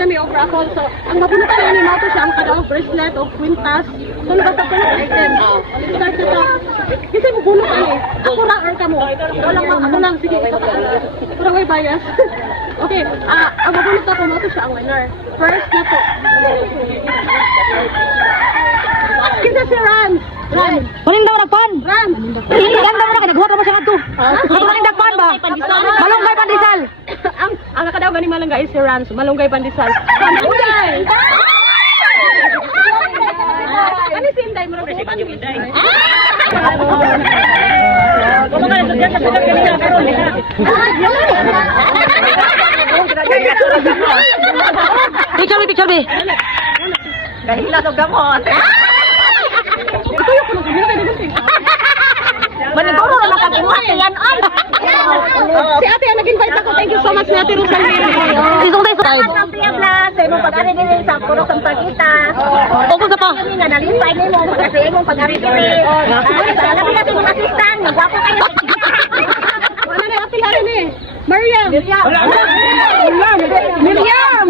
dami of raffle. So, ang mabunot ko ni Mato siya ang kadaog bracelet o quintas. So, nagkatapunod item. Start na to. Kasi mabunot ka eh. Ako ra or ka mo? Ako lang. Sige, ito lang may bias. Okay, ang mabunot ako, Mato siya ang winner. First na to. Kinsa si Ran? Maling daw nagpan. Ran! Hindi daw na naghuwat mo siya ngadto. Maling nagpan ba? Malunggay pandesal. Ang nakadaog ni Malunggay si Ran. So, Malunggay pandesal. Malunggay! Ano si Inday? Marang bukan yung Inday. Kung mga nagdadyan sa tagal kanina karon. Picture be. Dahil lang ang gamot. Ito yung puno kanina kayo gunting. Maniguro na makakimuha yan ay. Si ate ang nag-invite ako. Thank you so much na ate Rosalie. Isong tayo sa Sa Pia Vlog, sa imong pag-ari din sa Puro Kang Pagita. Opo sa pa. Kami nga nalimpay ni mo kasi imong pag-ari din. Alam mo natin mga assistant, gwapo kayo. Wala na ate Lari ni. Mariam. Miriam! Miriam.